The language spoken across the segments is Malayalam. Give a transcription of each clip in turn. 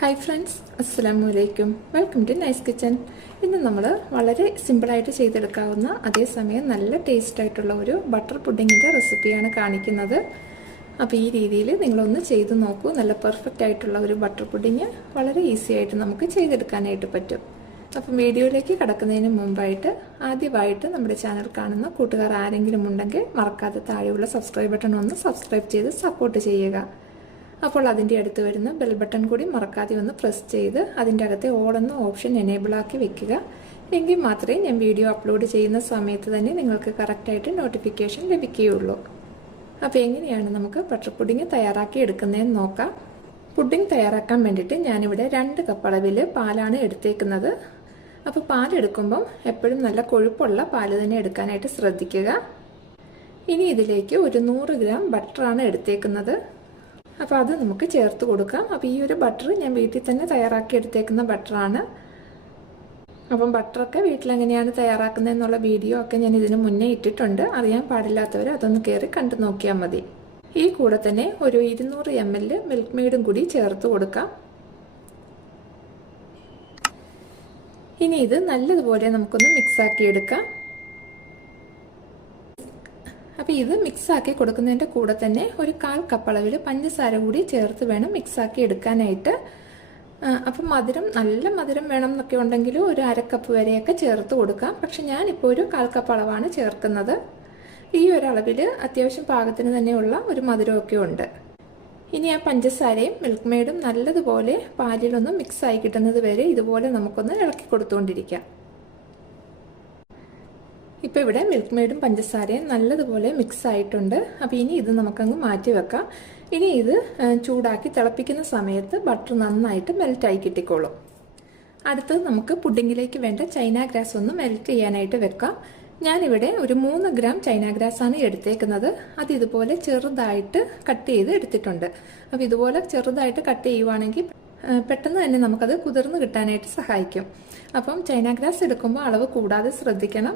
ഹായ് ഫ്രണ്ട്സ്, അസ്സലാമു അലൈക്കും. Welcome to nice kitchen. ഇന്ന് നമ്മൾ വളരെ സിമ്പിളായിട്ട് ചെയ്തെടുക്കാവുന്ന അതേസമയം നല്ല ടേസ്റ്റ് ആയിട്ടുള്ള ഒരു ബട്ടർ പുഡിങ്ങിൻ്റെ റെസിപ്പിയാണ് കാണിക്കുന്നത്. അപ്പോൾ ഈ രീതിയിൽ നിങ്ങളൊന്ന് ചെയ്ത് നോക്കൂ. നല്ല പെർഫെക്റ്റ് ആയിട്ടുള്ള ഒരു ബട്ടർ പുഡിങ് വളരെ ഈസി ആയിട്ട് നമുക്ക് ചെയ്തെടുക്കാനായിട്ട് പറ്റും. അപ്പം വീഡിയോയിലേക്ക് കടക്കുന്നതിന് മുമ്പായിട്ട് ആദ്യമായിട്ട് നമ്മുടെ ചാനൽ കാണുന്ന കൂട്ടുകാർ ആരെങ്കിലും ഉണ്ടെങ്കിൽ മറക്കാതെ താഴെയുള്ള സബ്സ്ക്രൈബ് ബട്ടൺ ഒന്ന് സബ്സ്ക്രൈബ് ചെയ്ത് സപ്പോർട്ട് ചെയ്യുക. അപ്പോൾ അതിൻ്റെ അടുത്ത് വരുന്ന ബെൽ ബട്ടൺ കൂടി മറക്കാതെ ഒന്ന് പ്രസ് ചെയ്ത് അതിൻ്റെ അകത്തെ ഓൾ എന്ന ഓപ്ഷൻ എനേബിൾ ആക്കി വെക്കുക. എങ്കിൽ മാത്രമേ ഞാൻ വീഡിയോ അപ്ലോഡ് ചെയ്യുന്ന സമയത്ത് തന്നെ നിങ്ങൾക്ക് കറക്റ്റായിട്ട് നോട്ടിഫിക്കേഷൻ ലഭിക്കുകയുള്ളൂ. അപ്പോൾ എങ്ങനെയാണ് നമുക്ക് ബട്ടർ പുഡിങ് തയ്യാറാക്കി എടുക്കുന്നതെന്ന് നോക്കാം. പുഡിങ് തയ്യാറാക്കാൻ വേണ്ടിയിട്ട് ഞാനിവിടെ 2 കപ്പ് അളവിൽ പാലാണ് എടുത്തേക്കുന്നത്. അപ്പോൾ പാലെടുക്കുമ്പം എപ്പോഴും നല്ല കൊഴുപ്പുള്ള പാല് തന്നെ എടുക്കാനായിട്ട് ശ്രദ്ധിക്കുക. ഇനി ഇതിലേക്ക് ഒരു 100 ഗ്രാം ബട്ടറാണ് എടുത്തേക്കുന്നത്. അപ്പോൾ അത് നമുക്ക് ചേർത്ത് കൊടുക്കാം. അപ്പോൾ ഈ ഒരു ബട്ടർ ഞാൻ വീട്ടിൽ തന്നെ തയ്യാറാക്കി എടുത്തേക്കുന്ന ബട്ടറാണ്. അപ്പം ബട്ടറൊക്കെ വീട്ടിലെങ്ങനെയാണ് തയ്യാറാക്കുന്നതെന്നുള്ള വീഡിയോ ഒക്കെ ഞാൻ ഇതിന് മുന്നേ ഇട്ടിട്ടുണ്ട്. അറിയാൻ പാടില്ലാത്തവർ അതൊന്ന് കയറി കണ്ടു നോക്കിയാൽ മതി. ഈ കൂടെ തന്നെ ഒരു 200 ml മിൽക്ക് മെയ്ഡും കൂടി ചേർത്ത് കൊടുക്കാം. ഇനി ഇത് നല്ലതുപോലെ നമുക്കൊന്ന് മിക്സാക്കി എടുക്കാം. അപ്പോൾ ഇത് മിക്സാക്കി കൊടുക്കുന്നതിൻ്റെ കൂടെ തന്നെ ഒരു 1/4 കപ്പ് അളവിൽ പഞ്ചസാര കൂടി ചേർത്ത് വേണം മിക്സാക്കി എടുക്കാനായിട്ട്. അപ്പം നല്ല മധുരം വേണം എന്നൊക്കെ ഉണ്ടെങ്കിൽ ഒരു 1/2 കപ്പ് വരെയൊക്കെ ചേർത്ത് കൊടുക്കാം. പക്ഷെ ഞാനിപ്പോൾ ഒരു 1/4 കപ്പ് അളവാണ് ചേർക്കുന്നത്. ഈ ഒരു അളവിൽ അത്യാവശ്യം പാകത്തിന് തന്നെയുള്ള ഒരു മധുരമൊക്കെ ഉണ്ട്. ഇനി ആ പഞ്ചസാരയും മിൽക്ക് മെയ്ഡും നല്ലതുപോലെ പാലിലൊന്ന് മിക്സായി കിട്ടുന്നത് വരെ ഇതുപോലെ നമുക്കൊന്ന് ഇളക്കി കൊടുത്തുകൊണ്ടിരിക്കാം. ഇപ്പോൾ ഇവിടെ മിൽക്ക് മെയ്ഡും പഞ്ചസാരയും നല്ലതുപോലെ മിക്സ് ആയിട്ടുണ്ട്. അപ്പോൾ ഇനി ഇത് നമുക്കങ്ങ് മാറ്റി വെക്കാം. ഇനി ഇത് ചൂടാക്കി തിളപ്പിക്കുന്ന സമയത്ത് ബട്ടർ നന്നായിട്ട് മെൽറ്റായി കിട്ടിക്കോളും. അടുത്തത് നമുക്ക് പുഡിങ്ങിലേക്ക് വേണ്ട ചൈന ഗ്രാസ് ഒന്ന് മെൽറ്റ് ചെയ്യാനായിട്ട് വെക്കാം. ഞാനിവിടെ ഒരു 3 ഗ്രാം ചൈന ഗ്രാസ് ആണ് എടുത്തേക്കുന്നത്. അത് ഇതുപോലെ ചെറുതായിട്ട് കട്ട് ചെയ്ത് എടുത്തിട്ടുണ്ട്. അപ്പോൾ ഇതുപോലെ ചെറുതായിട്ട് കട്ട് ചെയ്യുവാണെങ്കിൽ പെട്ടെന്ന് തന്നെ നമുക്കത് കുതിർന്ന് കിട്ടാനായിട്ട് സഹായിക്കും. അപ്പം ചൈന ഗ്രാസ് എടുക്കുമ്പോൾ അളവ് കൂടാതെ ശ്രദ്ധിക്കണം.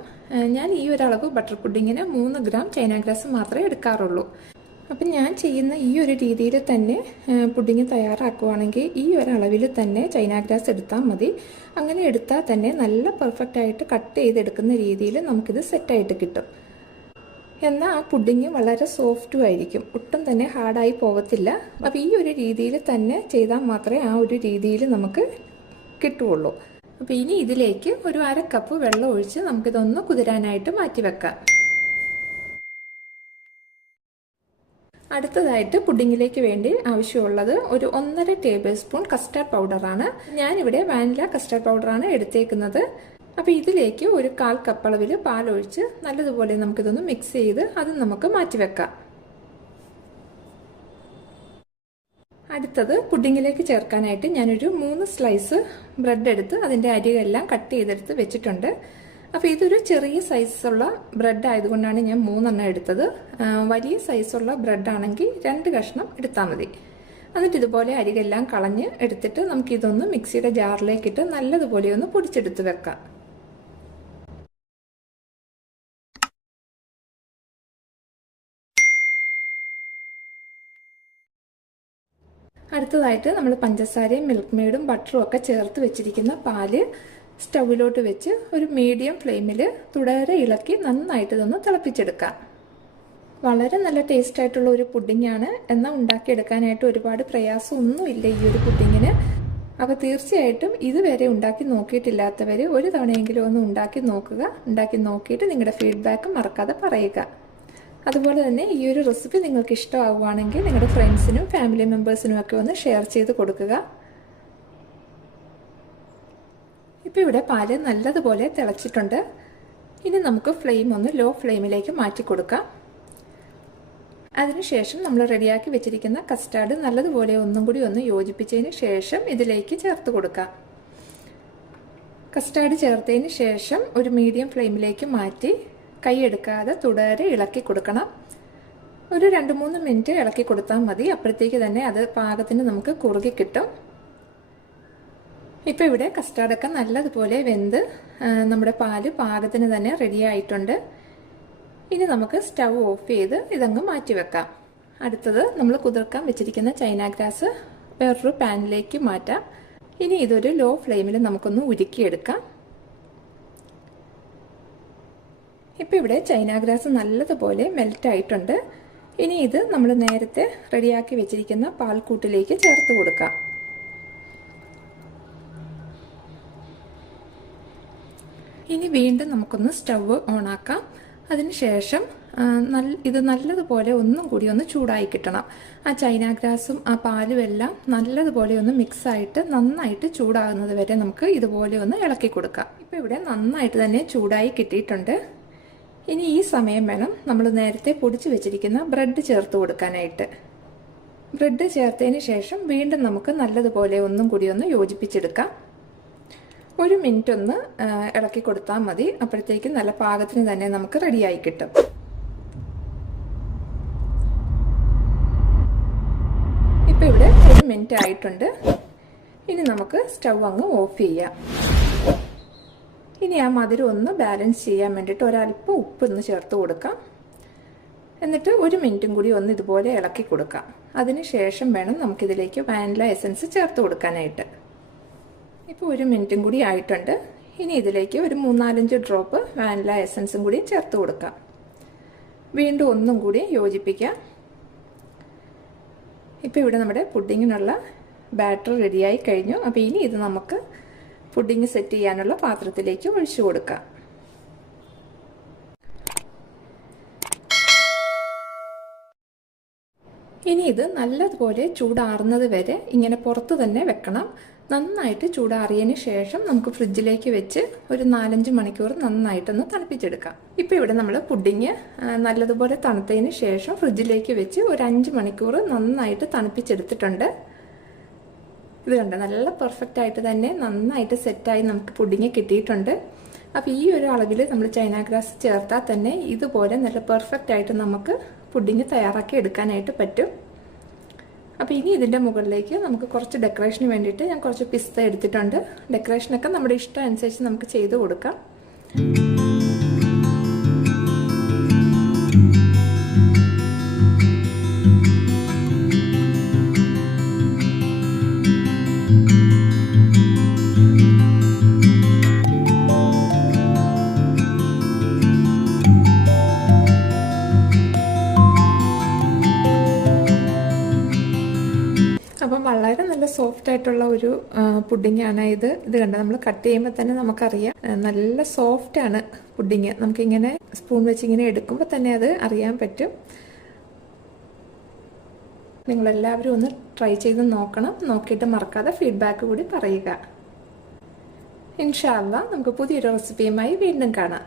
ഞാൻ ഈ ഒരു അളവ് ബട്ടർ പുഡിങ്ങിന് 3 ഗ്രാം ചൈന ഗ്രാസ് മാത്രമേ എടുക്കാറുള്ളൂ. അപ്പം ഞാൻ ചെയ്യുന്ന ഈ ഒരു രീതിയിൽ തന്നെ പുഡിങ് തയ്യാറാക്കുവാണെങ്കിൽ ഈ ഒരു അളവിൽ തന്നെ ചൈന ഗ്രാസ് എടുത്താൽ മതി. അങ്ങനെ എടുത്താൽ തന്നെ നല്ല പെർഫെക്റ്റ് ആയിട്ട് കട്ട് ചെയ്തെടുക്കുന്ന രീതിയിൽ നമുക്കിത് സെറ്റായിട്ട് കിട്ടും. എന്നാൽ ആ പുഡിങ് വളരെ സോഫ്റ്റും ആയിരിക്കും, ഒട്ടും തന്നെ ഹാർഡായി പോകത്തില്ല. അപ്പോൾ ഈ ഒരു രീതിയിൽ തന്നെ ചെയ്താൽ മാത്രമേ ആ ഒരു രീതിയിൽ നമുക്ക് കിട്ടുകയുള്ളൂ. അപ്പോൾ ഇനി ഇതിലേക്ക് ഒരു 1/2 കപ്പ് വെള്ളം ഒഴിച്ച് നമുക്കിതൊന്ന് കുതിരാനായിട്ട് മാറ്റി വെക്കാം. അടുത്തതായിട്ട് പുഡിങ്ങിലേക്ക് വേണ്ടി ആവശ്യമുള്ളത് ഒരു 1.5 ടേബിൾ സ്പൂൺ കസ്റ്റാർഡ് പൗഡറാണ്. ഞാനിവിടെ വാനില കസ്റ്റാർഡ് പൗഡറാണ് എടുത്തേക്കുന്നത്. അപ്പോൾ ഇതിലേക്ക് ഒരു 1/4 കപ്പ് അളവിൽ പാലൊഴിച്ച് നല്ലതുപോലെ നമുക്കിതൊന്ന് മിക്സ് ചെയ്ത് അത് നമുക്ക് മാറ്റി വെക്കാം. അടുത്തത് പുഡിങ്ങിലേക്ക് ചേർക്കാനായിട്ട് ഞാനൊരു 3 സ്ലൈസ് ബ്രെഡ് എടുത്ത് അതിൻ്റെ അരികെല്ലാം കട്ട് ചെയ്തെടുത്ത് വെച്ചിട്ടുണ്ട്. അപ്പോൾ ഇതൊരു ചെറിയ സൈസുള്ള ബ്രെഡ് ആയതുകൊണ്ടാണ് ഞാൻ 3 എണ്ണം എടുത്തത്. വലിയ സൈസുള്ള ബ്രെഡ് ആണെങ്കിൽ 2 കഷ്ണം എടുത്താൽ മതി. എന്നിട്ട് ഇതുപോലെ അരികെല്ലാം കളഞ്ഞ് എടുത്തിട്ട് നമുക്കിതൊന്ന് മിക്സിയുടെ ജാറിലേക്കിട്ട് നല്ലതുപോലെ ഒന്ന് പൊടിച്ചെടുത്ത് വെക്കാം. അടുത്തതായിട്ട് നമ്മൾ പഞ്ചസാരയും മിൽക്ക് മെയ്ഡും ബട്ടറും ഒക്കെ ചേർത്ത് വെച്ചിരിക്കുന്ന പാല് സ്റ്റൗവിലോട്ട് വെച്ച് ഒരു മീഡിയം ഫ്ലെയിമിൽ തുടരെ ഇളക്കി നന്നായിട്ട് ഇതൊന്ന് തിളപ്പിച്ചെടുക്കാം. വളരെ നല്ല ടേസ്റ്റ് ആയിട്ടുള്ള ഒരു പുഡിങ്ങാണ്. എന്നാൽ ഉണ്ടാക്കിയെടുക്കാനായിട്ട് ഒരുപാട് പ്രയാസമൊന്നുമില്ല ഈ ഒരു പുഡിങ്ങിന്. അപ്പോൾ തീർച്ചയായിട്ടും ഇതുവരെ ഉണ്ടാക്കി നോക്കിയിട്ടില്ലാത്തവർ ഒരു തവണയെങ്കിലും ഒന്ന് ഉണ്ടാക്കി നോക്കുക. ഉണ്ടാക്കി നോക്കിയിട്ട് നിങ്ങളുടെ ഫീഡ്ബാക്ക് മറക്കാതെ പറയുക. അതുപോലെ തന്നെ ഈ ഒരു റെസിപ്പി നിങ്ങൾക്ക് ഇഷ്ടമാവുകയാണെങ്കിൽ നിങ്ങളുടെ ഫ്രണ്ട്സിനും ഫാമിലി മെമ്പേഴ്സിനും ഒക്കെ ഒന്ന് ഷെയർ ചെയ്ത് കൊടുക്കുക. ഇപ്പോൾ ഇവിടെ പാല് നല്ലതുപോലെ തിളച്ചിട്ടുണ്ട്. ഇനി നമുക്ക് ഫ്ലെയിം ഒന്ന് ലോ ഫ്ലെയിമിലേക്ക് മാറ്റി കൊടുക്കാം. അതിനുശേഷം നമ്മൾ റെഡിയാക്കി വെച്ചിരിക്കുന്ന കസ്റ്റാർഡ് നല്ലതുപോലെ ഒന്നും കൂടി ഒന്ന് യോജിപ്പിച്ചതിന് ശേഷം ഇതിലേക്ക് ചേർത്ത് കൊടുക്കാം. കസ്റ്റാർഡ് ചേർത്തതിന് ശേഷം ഒരു മീഡിയം ഫ്ലെയിമിലേക്ക് മാറ്റി കൈ എടുക്കാതെ തുടരെ ഇളക്കി കൊടുക്കണം. ഒരു 2-3 മിനിറ്റ് ഇളക്കി കൊടുത്താൽ മതി. അപ്പോഴത്തേക്ക് തന്നെ അത് പാകത്തിന് നമുക്ക് കുറുകി കിട്ടും. ഇപ്പോൾ ഇവിടെ കസ്റ്റാർഡൊക്കെ നല്ലതുപോലെ വെന്ത് നമ്മുടെ പാല് പാകത്തിന് തന്നെ റെഡി ആയിട്ടുണ്ട്. ഇനി നമുക്ക് സ്റ്റൗ ഓഫ് ചെയ്ത് ഇതങ്ങ് മാറ്റി വെക്കാം. അടുത്തത് നമ്മൾ കുതിർക്കാൻ വെച്ചിരിക്കുന്ന ചൈന ഗ്രാസ് വേറൊരു പാനിലേക്ക് മാറ്റാം. ഇനി ഇതൊരു ലോ ഫ്ലെയിമിൽ നമുക്കൊന്ന് ഉരുക്കിയെടുക്കാം. ഇപ്പോൾ ഇവിടെ ചൈന ഗ്രാസ് നല്ലതുപോലെ മെൽറ്റ് ആയിട്ടുണ്ട്. ഇനി ഇത് നമ്മൾ നേരത്തെ റെഡിയാക്കി വെച്ചിരിക്കുന്ന പാൽക്കൂട്ടിലേക്ക് ചേർത്ത് കൊടുക്കാം. ഇനി വീണ്ടും നമുക്കൊന്ന് സ്റ്റവ് ഓൺ ആക്കാം. അതിനുശേഷം ഇത് നല്ലതുപോലെ ഒന്നും കൂടി ഒന്ന് ചൂടായി കിട്ടണം. ആ ചൈന ഗ്രാസും ആ പാലും എല്ലാം നല്ലതുപോലെ ഒന്ന് മിക്സായിട്ട് നന്നായിട്ട് ചൂടാകുന്നത് വരെ നമുക്ക് ഇതുപോലെ ഒന്ന് ഇളക്കി കൊടുക്കാം. ഇപ്പോൾ ഇവിടെ നന്നായിട്ട് തന്നെ ചൂടായി കിട്ടിയിട്ടുണ്ട്. ഇനി ഈ സമയം വേണം നമ്മൾ നേരത്തെ പൊടിച്ചു വെച്ചിരിക്കുന്ന ബ്രെഡ് ചേർത്ത് കൊടുക്കാനായിട്ട്. ബ്രെഡ് ചേർത്തതിന് ശേഷം വീണ്ടും നമുക്ക് നല്ലതുപോലെ ഒന്നും കൂടി ഒന്ന് യോജിപ്പിച്ചെടുക്കാം. 1 മിനിറ്റ് ഒന്ന് ഇളക്കി കൊടുത്താൽ മതി. അപ്പോഴത്തേക്കും നല്ല പാകത്തിന് തന്നെ നമുക്ക് റെഡിയായി കിട്ടും. ഇപ്പോൾ ഇവിടെ 1 മിനിറ്റ് ആയിട്ടുണ്ട്. ഇനി നമുക്ക് സ്റ്റവ് അങ്ങ് ഓഫ് ചെയ്യാം. ഇനി ആ മധുരം ഒന്ന് ബാലൻസ് ചെയ്യാൻ വേണ്ടിയിട്ട് ഒരല്പം ഉപ്പ് ഒന്ന് ചേർത്ത് കൊടുക്കാം. എന്നിട്ട് 1 മിനിറ്റും കൂടി ഒന്ന് ഇതുപോലെ ഇളക്കി കൊടുക്കാം. അതിനുശേഷം വേണം നമുക്കിതിലേക്ക് വാനില എസൻസ് ചേർത്ത് കൊടുക്കാനായിട്ട്. ഇപ്പോൾ 1 മിനിറ്റും കൂടി ആയിട്ടുണ്ട്. ഇനി ഇതിലേക്ക് ഒരു 3-4 ഡ്രോപ്പ് വാനില എസൻസും കൂടി ചേർത്ത് കൊടുക്കാം. വീണ്ടും ഒന്നും കൂടി യോജിപ്പിക്കാം. ഇപ്പോൾ ഇവിടെ നമ്മുടെ പുഡിങ്ങിനുള്ള ബാറ്റർ റെഡിയായി കഴിഞ്ഞു. അപ്പോൾ ഇനി ഇത് നമുക്ക് പുഡിങ് സെറ്റ് ചെയ്യാനുള്ള പാത്രത്തിലേക്ക് ഒഴിച്ചു കൊടുക്കാം. ഇനി ഇത് നല്ലതുപോലെ ചൂടാറുന്നത് വരെ ഇങ്ങനെ പുറത്ത് തന്നെ വെക്കണം. നന്നായിട്ട് ചൂടാറിയതിന് ശേഷം നമുക്ക് ഫ്രിഡ്ജിലേക്ക് വെച്ച് ഒരു 4-5 മണിക്കൂർ നന്നായിട്ടൊന്ന് തണുപ്പിച്ചെടുക്കാം. ഇപ്പോൾ ഇവിടെ നമ്മൾ പുഡിങ് നല്ലതുപോലെ തണുത്തതിന് ശേഷം ഫ്രിഡ്ജിലേക്ക് വെച്ച് ഒരു 5 മണിക്കൂർ നന്നായിട്ട് തണുപ്പിച്ചെടുത്തിട്ടുണ്ട്. ഇത് കണ്ട നല്ല പെർഫെക്റ്റ് ആയിട്ട് തന്നെ നന്നായിട്ട് സെറ്റായി നമുക്ക് പുഡിങ് കിട്ടിയിട്ടുണ്ട്. അപ്പോൾ ഈ ഒരു അളവിൽ നമ്മൾ ചൈന ഗ്രാസ് ചേർത്താൽ തന്നെ ഇതുപോലെ നല്ല പെർഫെക്റ്റ് ആയിട്ട് നമുക്ക് പുഡിങ് തയ്യാറാക്കി എടുക്കാനായിട്ട് പറ്റും. അപ്പോൾ ഇനി ഇതിൻ്റെ മുകളിലേക്ക് നമുക്ക് കുറച്ച് ഡെക്കറേഷന് വേണ്ടിയിട്ട് ഞാൻ കുറച്ച് പിസ്ത എടുത്തിട്ടുണ്ട്. ഡെക്കറേഷനൊക്കെ നമ്മുടെ ഇഷ്ടം അനുസരിച്ച് നമുക്ക് ചെയ്ത് കൊടുക്കാം. അപ്പം വളരെ നല്ല സോഫ്റ്റ് ആയിട്ടുള്ള ഒരു പുഡിങ്ങാണ് ഇത്. കണ്ട നമ്മൾ കട്ട് ചെയ്യുമ്പോൾ തന്നെ നമുക്കറിയാം നല്ല സോഫ്റ്റ് ആണ് പുഡിങ്. നമുക്കിങ്ങനെ സ്പൂൺ വെച്ച് ഇങ്ങനെ എടുക്കുമ്പോൾ തന്നെ അത് അറിയാൻ പറ്റും. നിങ്ങളെല്ലാവരും ഒന്ന് ട്രൈ ചെയ്ത് നോക്കണം. നോക്കിയിട്ട് മറക്കാതെ ഫീഡ്ബാക്ക് കൂടി പറയുക. ഇൻഷാ അല്ലാഹ് നമുക്ക് പുതിയൊരു റെസിപ്പിയുമായി വീണ്ടും കാണാം.